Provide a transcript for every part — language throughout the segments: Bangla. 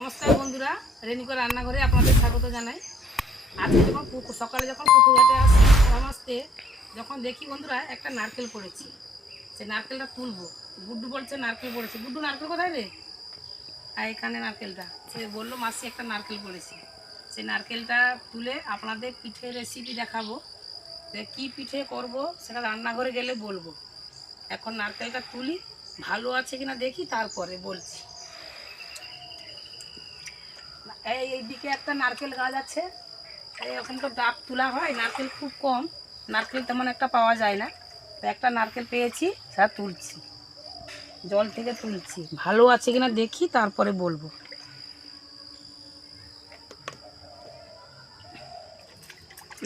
নমস্কার বন্ধুরা, রেণুকা রান্নাঘরে আপনাদের স্বাগত জানাই। আজকে যখন সকালে যখন পুকুর ঘাটে আসতে যখন দেখি বন্ধুরা একটা নারকেল পড়েছে, সেই নারকেলটা তুলবো। গুড্ডু বলছে নারকেল পড়েছে। গুড্ডু, নারকেল কোথায় রে? আর এখানে নারকেলটা। সে বললো মাসি একটা নারকেল পড়েছে। সেই নারকেলটা তুলে আপনাদের পিঠে রেসিপি দেখাবো। কি পিঠে করব সেটা রান্নাঘরে গেলে বলবো। এখন নারকেলটা তুলি, ভালো আছে কিনা দেখি, তারপরে বলছি। এইদিকে একটা নারকেল গাছ আছে, ওখানে তো ডাব তোলা হয়, নারকেল খুব কম, নারকেল তেমন একটা পাওয়া যায় না। তো একটা নারকেল পেয়েছি, সেটা তুলছি, জল থেকে তুলছি, ভালো আছে কিনা দেখি, তারপরে বলবো।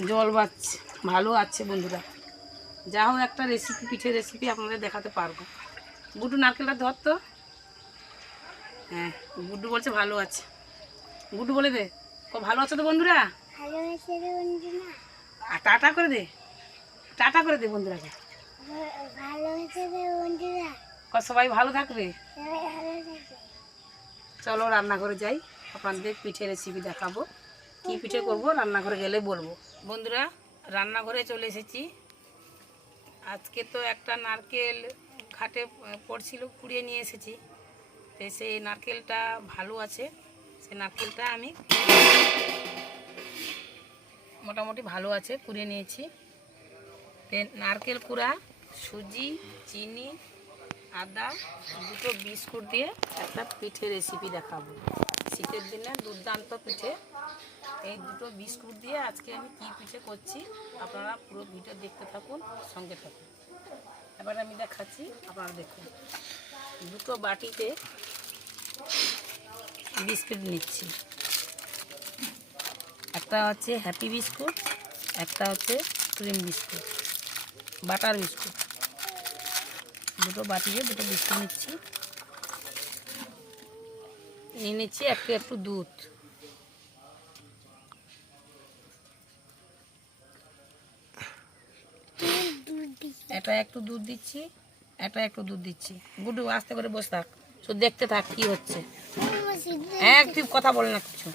জল বাচ্ছে, ভালো আছে বন্ধুরা। যা হোক, একটা রেসিপি, পিঠে রেসিপি আপনাদের দেখাতে পারবো। গুড্ডু, নারকেলটা ধর তো। হ্যাঁ, গুড্ডু বলছে ভালো আছে। গুড্ডু বলে দে, ভালো আছে তো বন্ধুরা? আর টাটা করে দে, টাটা করে দে বন্ধুরাকে। সবাই ভালো থাকবে। চলো রান্নাঘরে যাই, আপনাদের পিঠে রেসিপি দেখাবো। কি পিঠে করব রান্নাঘরে গেলে বলবো। বন্ধুরা, রান্নাঘরে চলে এসেছি। আজকে তো একটা নারকেল ঘাটে পড়ছিল, কুড়িয়ে নিয়ে এসেছি। তো সেই নারকেলটা ভালো আছে, সেই নারকেলটা আমি মোটামুটি ভালো আছে, কুড়িয়ে নিয়েছি। নারকেল কুড়া, সুজি, চিনি, আদা, দুটো বিস্কুট দিয়ে একটা পিঠে রেসিপি দেখাবো। শীতের দিনে দুর্দান্ত পিঠে। এই দুটো বিস্কুট দিয়ে আজকে আমি কি পিঠে করছি আপনারা পুরো ভিডিও দেখতে থাকুন, সঙ্গে থাকুন। এবার আমি দেখাচ্ছি, আপনারা দেখুন। দুটো বাটিতে বিস্কুট নিচ্ছি। একটা হচ্ছে হ্যাপি বিস্কুট, একটা হচ্ছে ক্রিম বিস্কুট, বাটার বিস্কুট। দুটো বাটিতে দুটো বিস্কুট নিচ্ছি। নিয়ে নিচ্ছি একটু দুধ। এটা একটু দুধ দিচ্ছি, এটা একটু দুধ দিচ্ছি। গুড্ডু আস্তে করে বসে থাক, শুধু দেখতে থাক কি হচ্ছে। হ্যাঁ, তুই কথা বল না কিছু।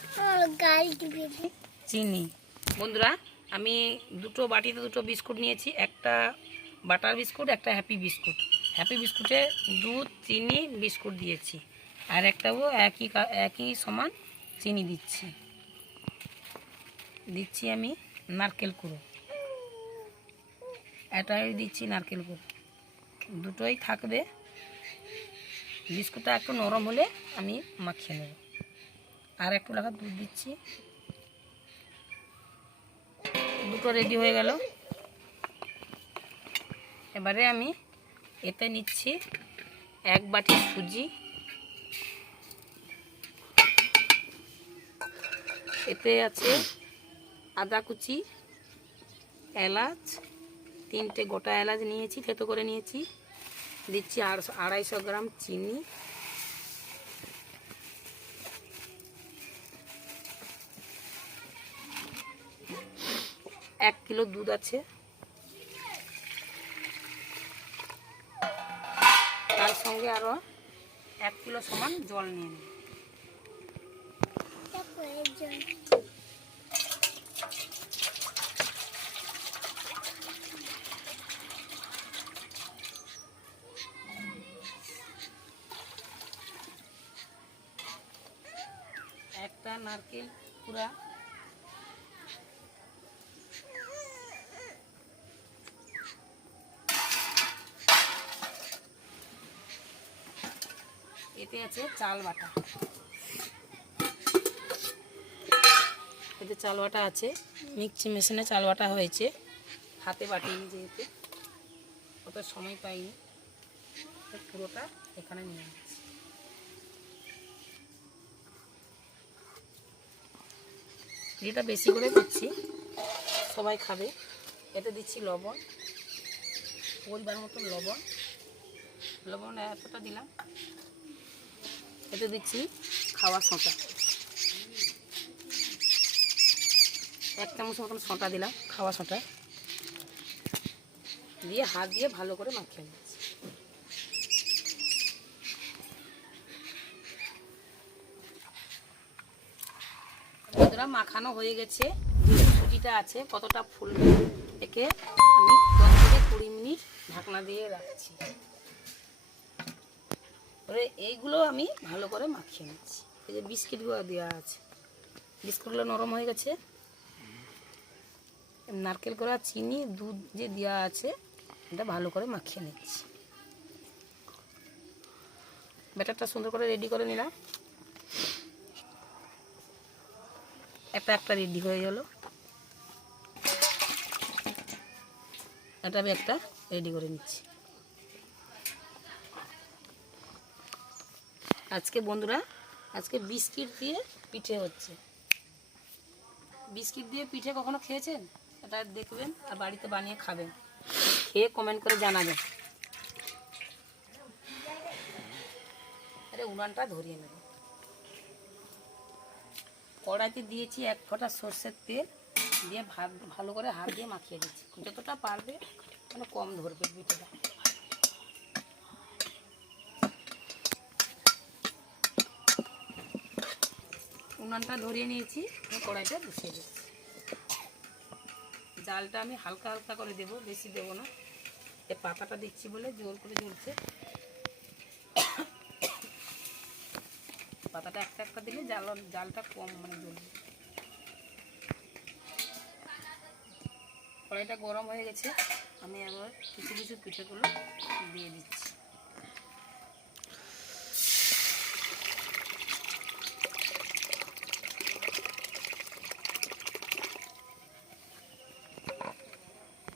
চিনি। বন্ধুরা, আমি দুটো বাটিতে দুটো বিস্কুট নিয়েছি, একটা বাটার বিস্কুট, একটা হ্যাপি বিস্কুট। হ্যাপি বিস্কুটে দুধ, চিনি, বিস্কুট দিয়েছি, আর একটাও একই সমান চিনি দিচ্ছি আমি নারকেল কুড়ো। এটাই দিচ্ছি নারকেল কুড়ো, দুটোই থাকবে। বিস্কুটটা একটু নরম হলে আমি মাখিয়ে নেব। আর একটু লাগা দুধ দিচ্ছি। দুটো রেডি হয়ে গেল। এবারে আমি এতে নিচ্ছি 1 বাটি সুজি। এতে আছে আদা কুচি, এলাচ, 3টে গোটা এলাচ নিয়েছি, থেতো করে নিয়েছি। দিচ্ছি 250 গ্রাম চিনি, 1 কিলো দুধ আছে, তার সঙ্গে আরো 1 কিলো সমান জল নিয়ে নেব। একটা নারকেল পুরা এতে আছে চাল বাটা। এতে চাল বাটা আছে, মিক্সি মেশিনে চাল বাটা হয়েছে, হাতে বাটিনি যেহেতু, অত সময় পাইনি, পুরোটা এখানে নিয়ে নিচ্ছি। এটা বেশি করে দিচ্ছি, সবাই খাবে। এতে দিচ্ছি লবণ, পরিমাণ মতো লবণ এতটা দিলাম। এতে দিচ্ছি খাওয়া সোঁটা, 1 চামচ মতন সোঁটা দিলাম, খাওয়া সোঁটা দিয়ে হাত দিয়ে ভালো করে মাখিয়ে নিচ্ছি। বন্ধুরা মাখানো হয়ে গেছে, যে সুজিটা আছে কতটা ফুলবে একে আমি 10 থেকে 20 মিনিট ঢাকনা দিয়ে রাখছি। এবারে এইগুলো আমি ভালো করে মাখিয়ে নিচ্ছি। এই যে বিস্কিটগুলো দেওয়া আছে, বিস্কুটগুলো নরম হয়ে গেছে। নারকেল করা চিনি দুধ যে দেওয়া আছে এটা ভালো করে মাখিয়ে নিচ্ছি। ব্যাটারটা সুন্দর করে রেডি করে নিলাম। একটা রেডি হয়ে গেল, এটা আমি একটা রেডি করে নিচ্ছি। আজকে বন্ধুরা বিস্কিট দিয়ে পিঠে হচ্ছে। বিস্কিট দিয়ে পিঠে কখনো খেয়েছেন? এটা দেখবেন আর বাড়িতে বানিয়ে খাবেন, খেয়ে কমেন্ট করে জানাবেন। আরে উনানটা ধরিয়ে নেব। কড়াইতে দিয়েছি 1 ফোঁটা সর্ষের তেল দিয়ে ভালো করে হাত দিয়ে মাখিয়ে দিচ্ছি। যতটা পারবে মানে কম ধরবে পিঠেটা। উনানটা ধরিয়ে নিয়েছি, কড়াইটা বসিয়ে দিচ্ছি। জালটা আমি হালকা হালকা করে দেব, বেশি দেবো না। এই পাতাটা দিচ্ছি বলে জোর করে জ্বলছে। পাতাটা একটা দিলে জালটা কম মানে জ্বলবে। কড়াইটা গরম হয়ে গেছে, আমি আবার কিছু কিছু পিঠেগুলো দিয়ে দিচ্ছি।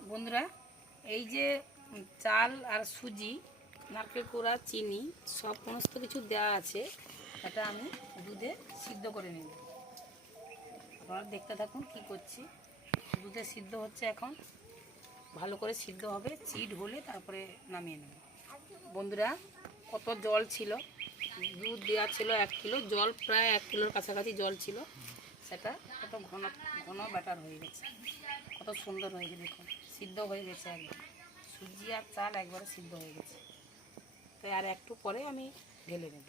বন্ধুরা এই যে চাল আর সুজি, নারকেল কোড়া, চিনি সব সমস্ত কিছু দেওয়া আছে, এটা আমি দুধে সিদ্ধ করে নেব। আপনারা দেখতে থাকুন কি করছি। দুধে সিদ্ধ হচ্ছে, এখন ভালো করে সিদ্ধ হবে, চিট হলে তারপরে নামিয়ে নেব। বন্ধুরা কত জল ছিল, দুধ দেওয়া ছিল 1 কিলো, জল প্রায় 1 কিলোর কাছাকাছি জল ছিল। সেটা কত ঘন ঘন ব্যাটার হয়ে গেছে, কত সুন্দর হয়েছে দেখুন, সিদ্ধ হয়ে গেছে একদম। সুজি আর চাল একবারে সিদ্ধ হয়ে গেছে। তাই আর একটু পরে আমি ঢেলে নেব।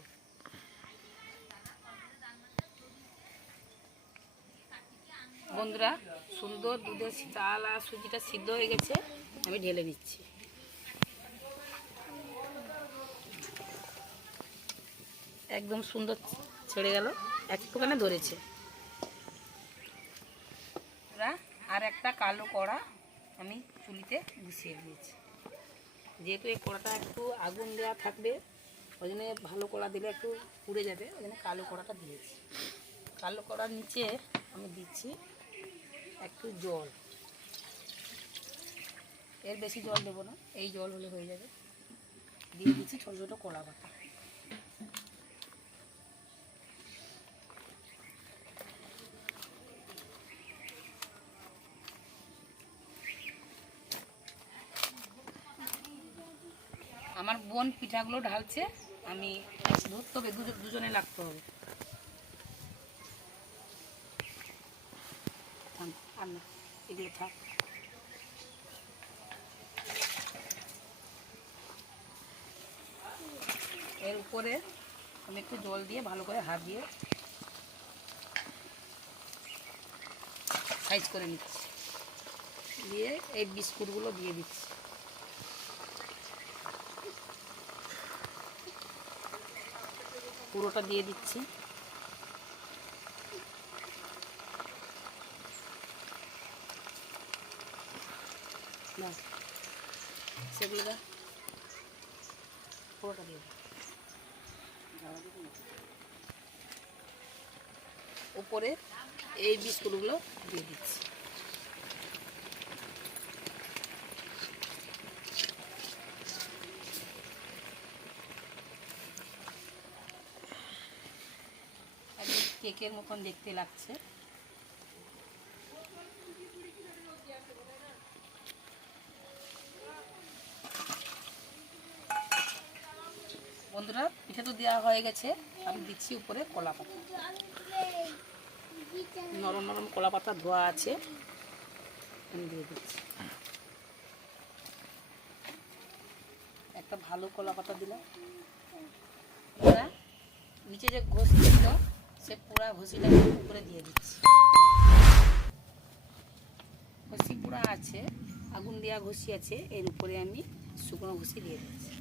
বন্ধুরা সুন্দর দুধের চাল আর সুজিটা সিদ্ধ হয়ে গেছে, আমি ঢেলে নিচ্ছি। একদম সুন্দর ছেড়ে গেল, একটুখানি ধরেছে। আর একটা কালো কড়া আমি চুলিতে বসিয়ে দিয়েছি। যেহেতু এই কড়াটা একটু আগুন দেওয়া থাকবে, ওই জন্য ভালো কড়া দিলে একটু পুড়ে যাবে, ওই জন্য কালো কড়াটা দিয়েছি। কালো কড়ার নিচে আমি দিচ্ছি একটু জল। এর বেশি জল দেবো না, এই জল হলে হয়ে যাবে। দিয়ে দিচ্ছি ছোটো ছোটো কলা পাতা। আমার বোন পিঠাগুলো ঢালছে, আমি ধরতে হবে, দুজনে লাগতে হবে। আর না, এগুলো থাক। এর উপরে আমি একটু জল দিয়ে ভালো করে হাত দিয়ে সাইজ করে নিচ্ছি, দিয়ে এই বিস্কুটগুলো দিয়ে দিচ্ছি। পুরোটা দিয়ে দিচ্ছি। সেগুলো পুরোটা দিয়ে উপরে এই বিস্কুটগুলো দিয়ে দিচ্ছি। কেকের মতন দেখতে লাগছে। বন্ধুরা পিঠে তো দেওয়া হয়ে গেছে, আমি দিচ্ছি উপরে কলা পাতা। নরম নরম কলা পাতা ধোয়া আছে, আমি দিয়ে দিচ্ছি। একটা ভালো কলা পাতা দিলাম। নিচে যে ঘষি ছিল সে পুরা ঘষিটাকে উপরে দিয়ে দিচ্ছি। ঘষি পুরা আছে, আগুন দেওয়া ঘষি আছে, এর উপরে আমি শুকনো ঘষি দিয়ে দিচ্ছি।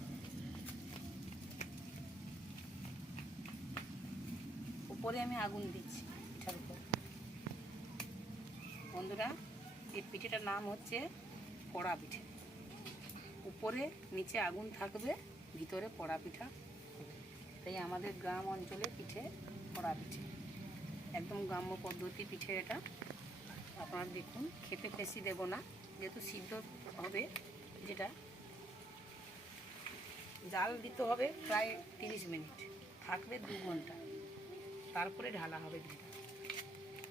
উপরে আমি আগুন দিচ্ছি পিঠার উপর। বন্ধুরা, এই পিঠেটার নাম হচ্ছে পোড়া পিঠে। উপরে নিচে আগুন থাকবে, ভিতরে পোড়া পিঠা হবে। তাই আমাদের গ্রাম অঞ্চলে পিঠে পোড়া পিঠে, একদম গ্রাম্য পদ্ধতি পিঠে এটা। আপনারা দেখুন, খেতে বেশি দেব না, যেহেতু সিদ্ধ হবে। যেটা জাল দিতে হবে প্রায় 30 মিনিট, থাকবে 2 ঘন্টা, তারপরে ঢালা হবে পিঠেটা।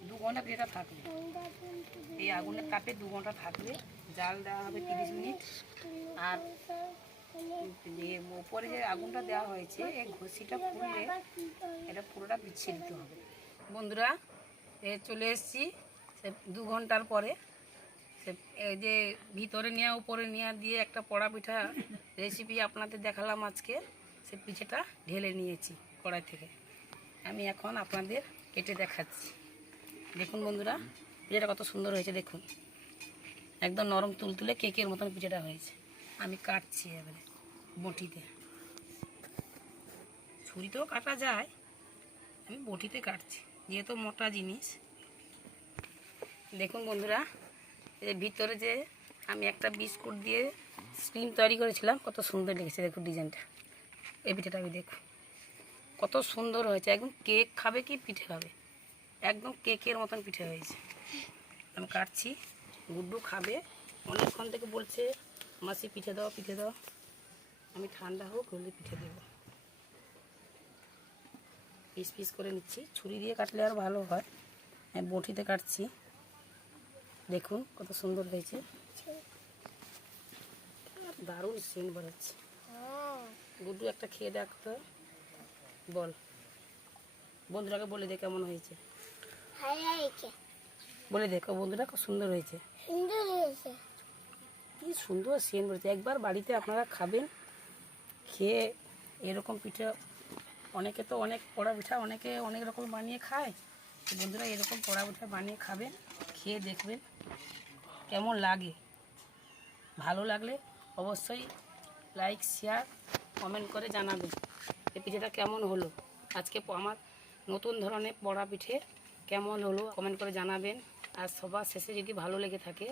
2 ঘন্টা পিঠেটা থাকবে, এই আগুনের তাপে 2 ঘন্টা থাকবে। জাল দেওয়া হবে 30 মিনিট। আর উপরে যে আগুনটা দেওয়া হয়েছে, এই ঘষিটা পুড়লে এটা পুরোটা বিছিয়ে দিতে হবে। বন্ধুরা, চলে এসেছি 2 ঘন্টার পরে। এই যে ভিতরে নেওয়া উপরে নেওয়া দিয়ে একটা পোড়া পিঠা রেসিপি আপনাদের দেখালাম আজকে। সে পিঠেটা ঢেলে নিয়েছি কড়াই থেকে। আমি এখন আপনাদের কেটে দেখাচ্ছি। দেখুন বন্ধুরা, পিঠেটা কত সুন্দর হয়েছে দেখুন, একদম নরম তুলতুলে কেকের মতন পিঠেটা হয়েছে। আমি কাটছি এবারে বটিতে, ছুরিতেও কাটা যায়, আমি বটিতে কাটছি যেহেতু মোটা জিনিস। দেখুন বন্ধুরা, এর ভিতরে যে আমি একটা বিস্কুট দিয়ে স্ক্রিম তৈরি করেছিলাম, কত সুন্দর লেগেছে দেখুন ডিজাইনটা। এই পিঠেটা আমি দেখুন কত সুন্দর হয়েছে, একদম কেক খাবে কি পিঠে খাবে, একদম কেকের মতন পিঠে হয়েছে। আমি কাটছি, গুড্ডু খাবে, অনেকক্ষণ থেকে বলছে মাসি পিঠে দাও পিঠে দাও। আমি ঠান্ডা হোক হলে পিঠে দেবো। পিস পিস করে নিচ্ছি, ছুরি দিয়ে কাটলে আর ভালো হয়, আমি বটিতে কাটছি। দেখুন কত সুন্দর হয়েছে, দারুণ সেন্ট বেরোচ্ছে। গুড্ডু একটা খেয়ে দেখতো, বল বন্ধুরাকে বলে দে কেমন হয়েছে, বলে দেখো বন্ধুরা খুব সুন্দর হয়েছে। কি সুন্দর সেন্ট বেরোচ্ছে, একবার বাড়িতে আপনারা খাবেন, খেয়ে এরকম পিঠে, অনেকে তো অনেক পোড়া পিঠা অনেকে অনেক রকম বানিয়ে খায়। বন্ধুরা এরকম পোড়া পিঠা বানিয়ে খাবেন, খেয়ে দেখবেন কেমন লাগে। ভালো লাগলে অবশ্যই লাইক শেয়ার কমেন্ট করে জানাবেন এই পিঠেটা কেমন হলো। আজকে আমার নতুন ধরনের পোড়া পিঠে কেমন হলো কমেন্ট করে জানাবেন। আর সবার শেষে যদি ভালো লেগে থাকে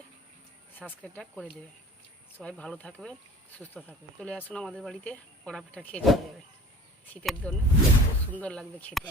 সাবস্ক্রাইবটা করে দেবেন। সবাই ভালো থাকবেন, সুস্থ থাকবেন। চলে আসুন আমাদের বাড়িতে, পোড়া পিঠা খেয়ে চলে যাবেন। শীতের জন্য খুব সুন্দর লাগবে খেতে।